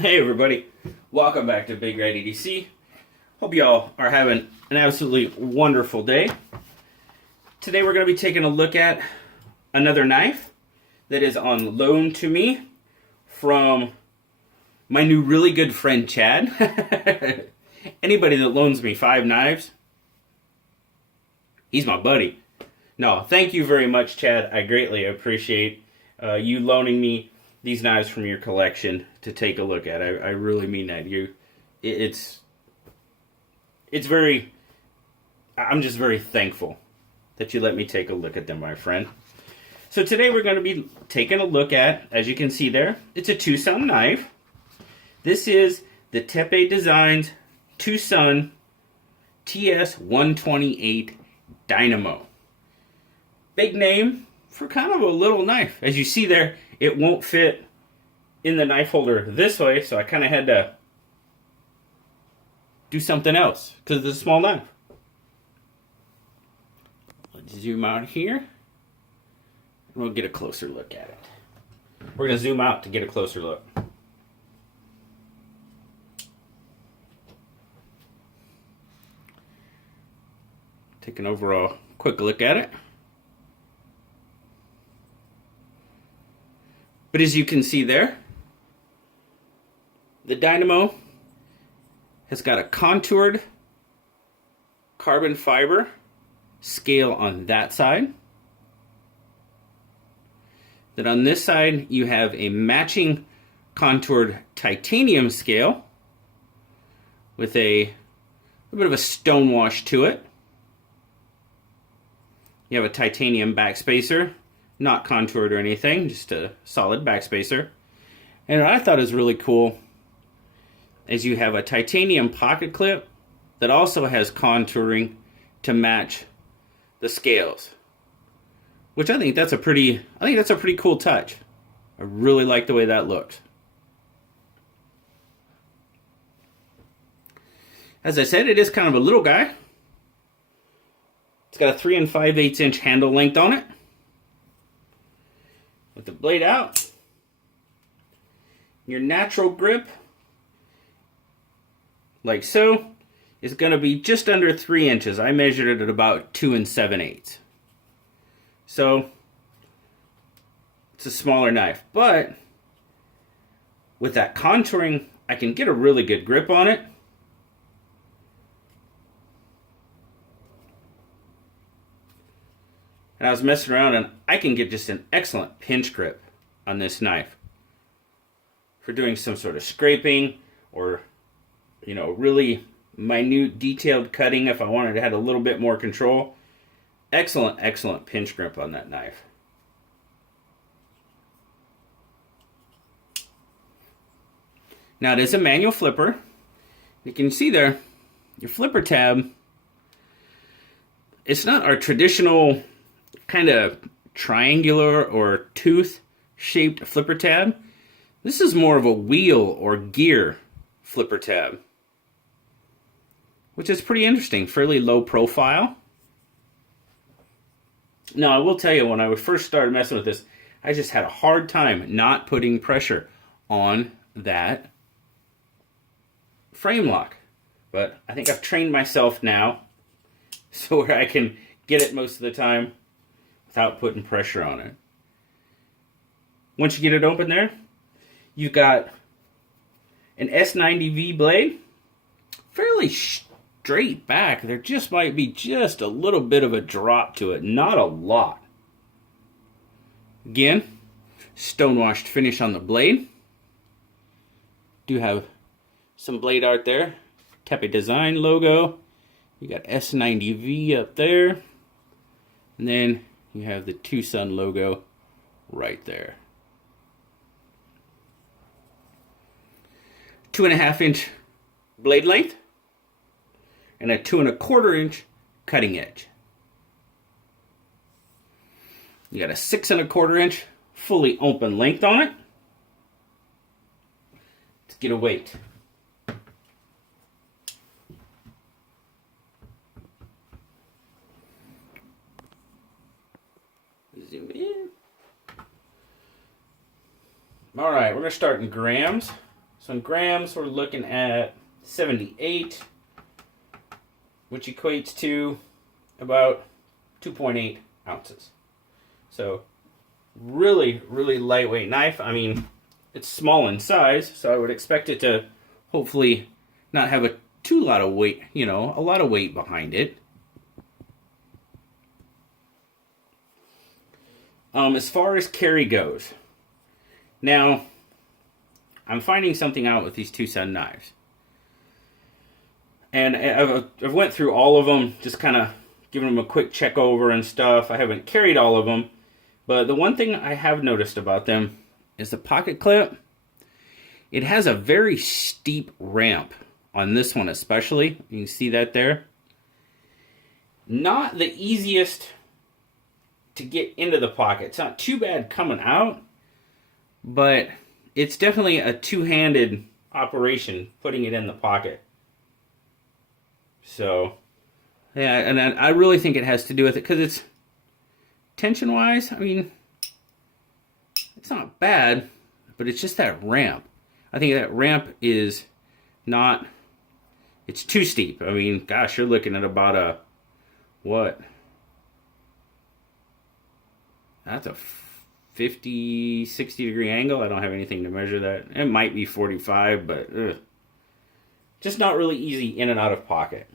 Hey everybody, welcome back to Big Red EDC. Hope y'all are having an absolutely wonderful day. Today we're going to be taking a look at another knife that is on loan to me from my new really good friend Chad. Anybody that loans me 5 knives, he's my buddy. No, thank you very much, Chad. I greatly appreciate you loaning me these knives from your collection to take a look at. I really mean that. It's very. I'm just very thankful that you let me take a look at them, my friend. So today we're going to be taking a look at, as you can see there, it's a TwoSun knife. This is the Tepe Designs TwoSun TS128 Dynamo. Big name for kind of a little knife. As you see there, it won't fit in the knife holder this way, so I kind of had to do something else because it's a small knife. Let's zoom out here, and we'll get a closer look at it. We're going to zoom out to get a closer look. Take an overall quick look at it. But as you can see there, the Dynamo has got a contoured carbon fiber scale on that side. Then on this side, you have a matching contoured titanium scale with a bit of a stone wash to it. You have a titanium backspacer, not contoured or anything, just a solid backspacer. And what I thought is really cool is you have a titanium pocket clip that also has contouring to match the scales, which I think that's a pretty cool touch. I really like the way that looks. As I said, it is kind of a little guy. It's got a 3 5/8 inch handle length on it. With the blade out, your natural grip, like so, is going to be just under 3 inches. I measured it at about 2 7/8. So, it's a smaller knife. But, with that contouring, I can get a really good grip on it. And I was messing around and I can get just an excellent pinch grip on this knife for doing some sort of scraping or, really minute detailed cutting if I wanted to have a little bit more control. Excellent, excellent pinch grip on that knife. Now it is a manual flipper. You can see there, your flipper tab, it's not our traditional kind of triangular or tooth shaped flipper tab. This is more of a wheel or gear flipper tab, which is pretty interesting, fairly low profile. Now I will tell you, when I first started messing with this, I just had a hard time not putting pressure on that frame lock. But I think I've trained myself now so where I can get it most of the time without putting pressure on it. Once you get it open there, you've got an S90V blade, fairly straight back. There just might be just a little bit of a drop to it, not a lot. Again, stonewashed finish on the blade. Do have some blade art there. Tepe Design logo. You got S90V up there. And then you have the TwoSun logo right there. 2.5 inch blade length and a 2.25 inch cutting edge. You got a 6.25 inch fully open length on it. Let's get a weight. Zoom in. All right, we're going to start in grams. So in grams, we're looking at 78, which equates to about 2.8 ounces. So really, really lightweight knife. I mean, it's small in size, so I would expect it to hopefully not have a lot of weight, a lot of weight behind it. As far as carry goes, now I'm finding something out with these TwoSun knives, and I've went through all of them, just kind of giving them a quick check over and stuff. I haven't carried all of them, but the one thing I have noticed about them is the pocket clip. It has a very steep ramp on this one, especially. You can see that there. Not the easiest to get into the pocket. It's not too bad coming out, but it's definitely a two-handed operation putting it in the pocket. So, yeah, and I really think it has to do with it because it's tension-wise, I mean, it's not bad, but it's just that ramp. I think that ramp is not, it's too steep. I mean, gosh, you're looking at about a, what? That's a 50, 60 degree angle. I don't have anything to measure that. It might be 45, but just not really easy in and out of pocket.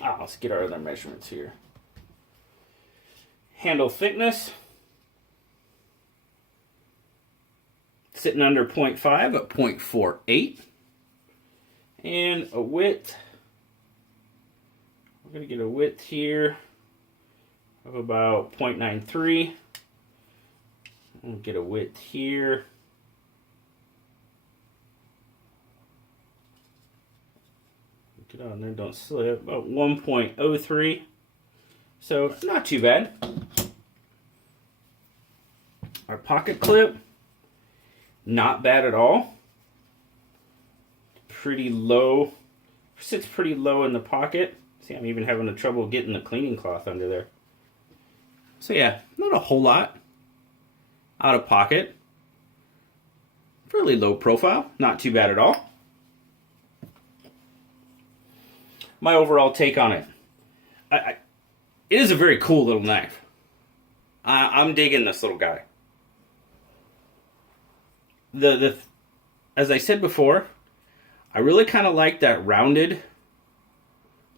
Let's get our other measurements here. Handle thickness. Sitting under 0.5 at 0.48. And a width. We're going to get a width here of about 0.93. We'll get a width here. Get on there, don't slip. About 1.03. So not too bad. Our pocket clip, not bad at all. Pretty low. Sits pretty low in the pocket. See, I'm even having trouble getting the cleaning cloth under there. So yeah, not a whole lot out of pocket. Fairly low profile, not too bad at all. My overall take on it. It is a very cool little knife. I'm digging this little guy. As I said before, I really kind of like that rounded,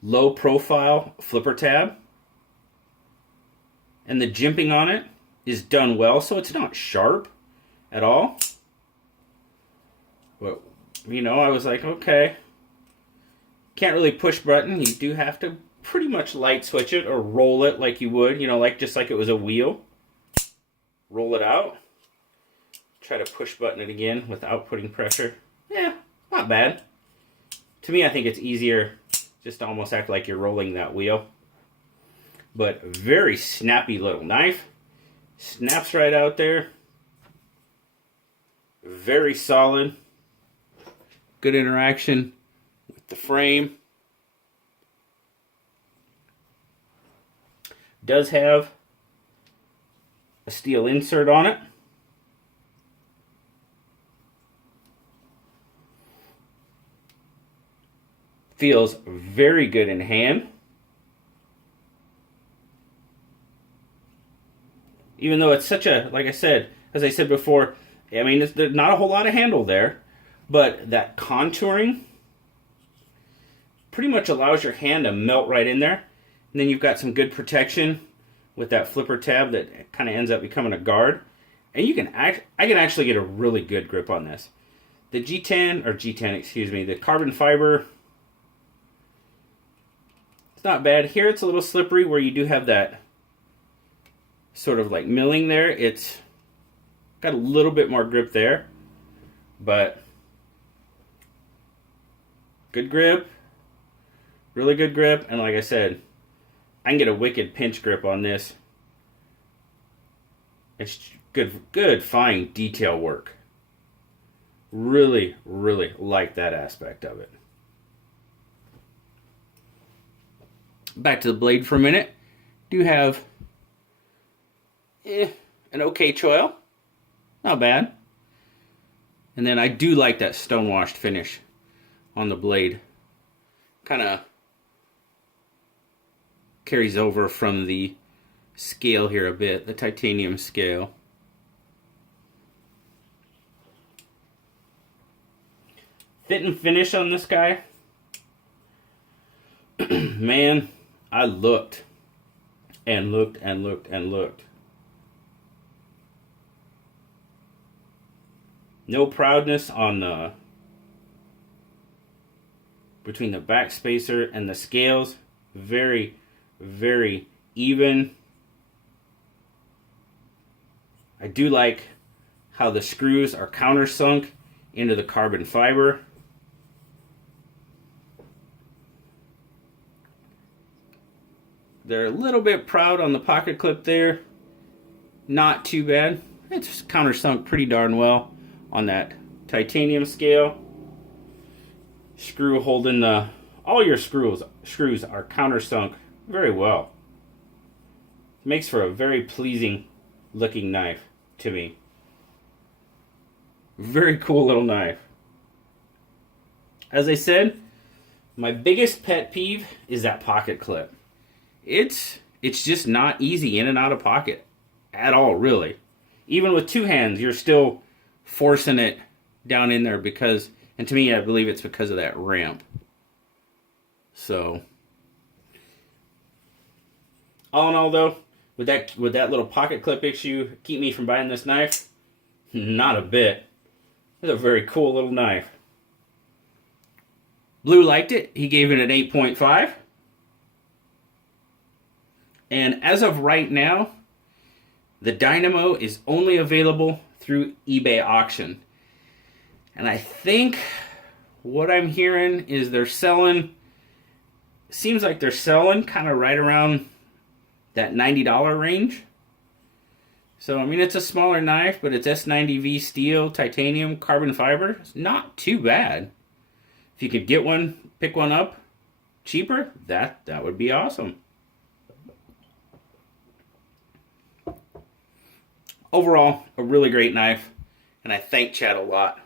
low profile flipper tab. And the jimping on it is done well, so it's not sharp at all. But, I was like, okay. Can't really push button. You do have to pretty much light switch it or roll it like you would, just like it was a wheel. Roll it out. Try to push button it again without putting pressure. Yeah, not bad. To me, I think it's easier just to almost act like you're rolling that wheel. But very snappy little knife. Snaps right out there. Very solid. Good interaction with the frame. Does have a steel insert on it. Feels very good in hand. Even though it's such a, like I said, as I said before, I mean, there's not a whole lot of handle there, but that contouring pretty much allows your hand to melt right in there. And then you've got some good protection with that flipper tab that kind of ends up becoming a guard. And I can actually get a really good grip on this. The the carbon fiber, it's not bad. Here it's a little slippery where you do have that sort of like milling there. It's got a little bit more grip there, but good grip, really good grip. And like I said, I can get a wicked pinch grip on this. It's good fine detail work. Really, really like that aspect of it. Back to the blade for a minute. Do have an okay choil. Not bad. And then I do like that stone-washed finish on the blade. Kind of carries over from the scale here a bit, the titanium scale. Fit and finish on this guy. Man, I looked and looked and looked and looked. No proudness on the between the back spacer and the scales. Very, very even. I do like how the screws are countersunk into the carbon fiber. They're a little bit proud on the pocket clip there. Not too bad. It's countersunk pretty darn well on that titanium scale. Screw holding the all your screws are countersunk very well. Makes for a very pleasing looking knife to me. Very cool little knife. As I said, my biggest pet peeve is that pocket clip. It's just not easy in and out of pocket at all, really. Even with two hands, you're still forcing it down in there because, and to me, I believe it's because of that ramp. So, all in all, though, with that little pocket clip issue keep me from buying this knife? Not a bit. It's a very cool little knife. Blue liked it. He gave it an 8.5. And as of right now, the Dynamo is only available through eBay auction. And I think what I'm hearing is they're selling, seems like they're selling kind of right around that $90 range. So, I mean, it's a smaller knife, but it's S90V steel, titanium, carbon fiber. It's not too bad. If you could get one, pick one up cheaper, that would be awesome. Overall, a really great knife, and I thank Chad a lot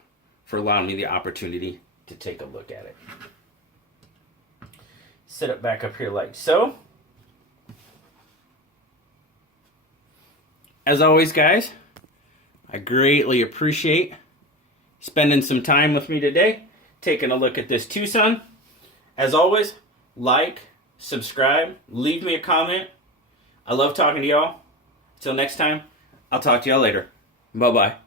for allowing me the opportunity to take a look at it. Set it back up here like so. As always, guys, I greatly appreciate spending some time with me today, taking a look at this TwoSun. As always, like, subscribe, leave me a comment. I love talking to y'all. Until next time, I'll talk to y'all later. Bye-bye.